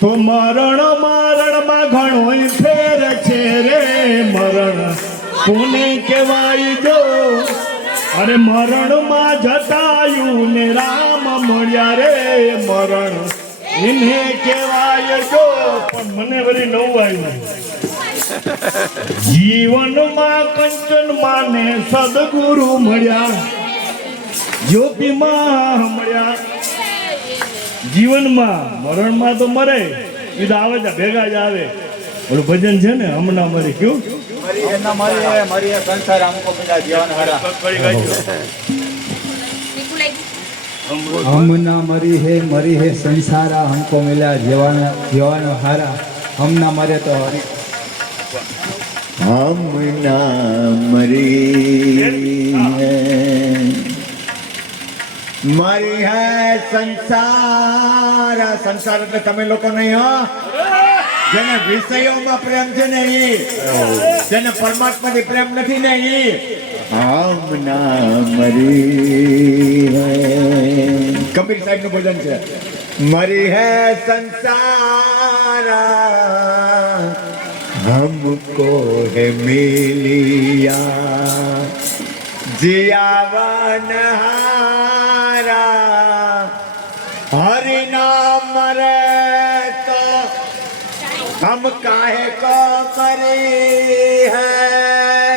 તો મરણ મરણમાં ઘણો ફેર છે રે મરણ કોને કહેવાય જો અરે મરણમાં જટાયું ને રામ મળ્યા રે મરણ એને કહેવાય જો પણ મને વળી નવું આવ્યું જીવનમાં કંચન માને સદગુરુ મળ્યા જ્યોતિમાં મળ્યા જીવનમાં મરણમાં તો મરે એ તો આવે છે ભેગા જ આવે ઓલું ભજન છે ને હમણાં મરી કયું हमना मरी है संसारा हमको मिला जीवानो हारा हमना मरे तो हमना मरी है संसार संसार એટલે તમે લોકો નહીં હો જેને વિષયોમાં પ્રેમ છે ને એ જેને પરમાત્માથી પ્રેમ નથી ને એ हमना मरी है કબીર સાહેબ નું ભજન છે मरी है संसार हमको है मिलिया जियावन हारा हरि नाम रे तो हम काहे को मरे हैं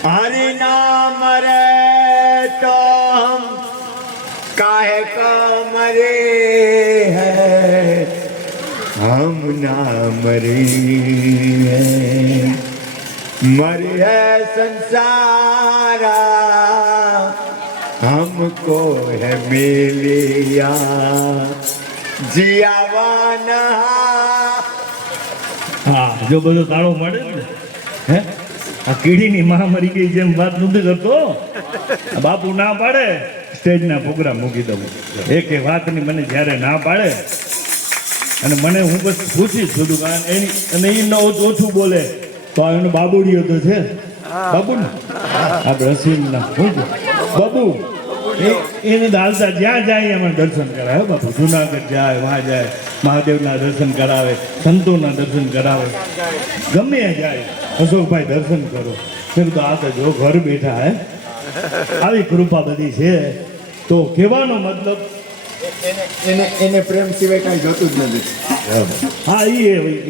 हरि नाम रे तो हम काहे को मरे हैं हम ना मरे हैं मरी है संसारा हमको है मिलिया जियावाना હા જો બધો તાળો મળે ને હે આ કીડીની મહામારી ગઈ જેમ વાત નથી કરતો બાપુ ના પાડે સ્ટેજના પ્રોગ્રામ મૂકી દઉં એક વાતની મને જ્યારે ના પાડે અને મને હું બસ પૂછીશ બધું કારણ એની અને એ ન ઓછું બોલે તો એનો બાબુડીઓ તો છે બાબુ ને આપણે રસીમના શું છે બાબુ એને દાલતા જ્યાં જાય એમાં દર્શન કરાવે બાપુ જુનાગઢ જાય વાં જાય મહાદેવના દર્શન કરાવે સંતોના દર્શન કરાવે ગમે જાય અશોકભાઈ દર્શન કરો ફિર તો આ તો જો ઘર બેઠા હે આવી કૃપા બધી છે તો કહેવાનો મતલબ એને પ્રેમ સિવાય કાંઈ જોતું જ નથી હા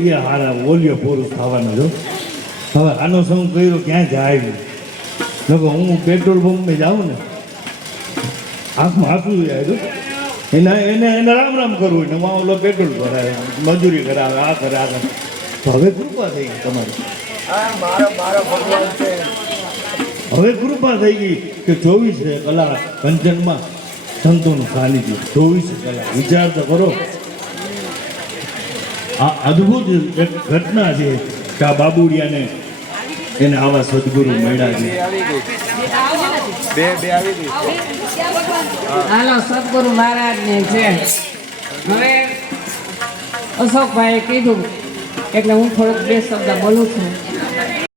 એ હારા ઓલિયો પૂરું થવાનો જો હવે આનો સંગ કર્યો ક્યાં જાય લોકો હું પેટ્રોલ પંપે જાઉં ને આંખમાં આંસુ જાય એને રામ રામ કરવું ને માં ઓલો પેટ્રોલ ભરાવે મજૂરી કરાવે આ કરે આ કરે તો હવે કૃપા થઈ ગઈ તમારી હવે કૃપા થઈ ગઈ કે 24 કલાક કંચનમાં સંતોનું સાનિધ્ય 24 કલાક વિચાર તો કરો આ અદ્ભુત એક ઘટના છે કે આ બાબુડિયાને એને આવા સદગુરુ મળ્યા છે હાલો સદગુરુ મહારાજને છે હવે અશોકભાઈએ કીધું એટલે હું થોડુંક બે શબ્દ બોલું છું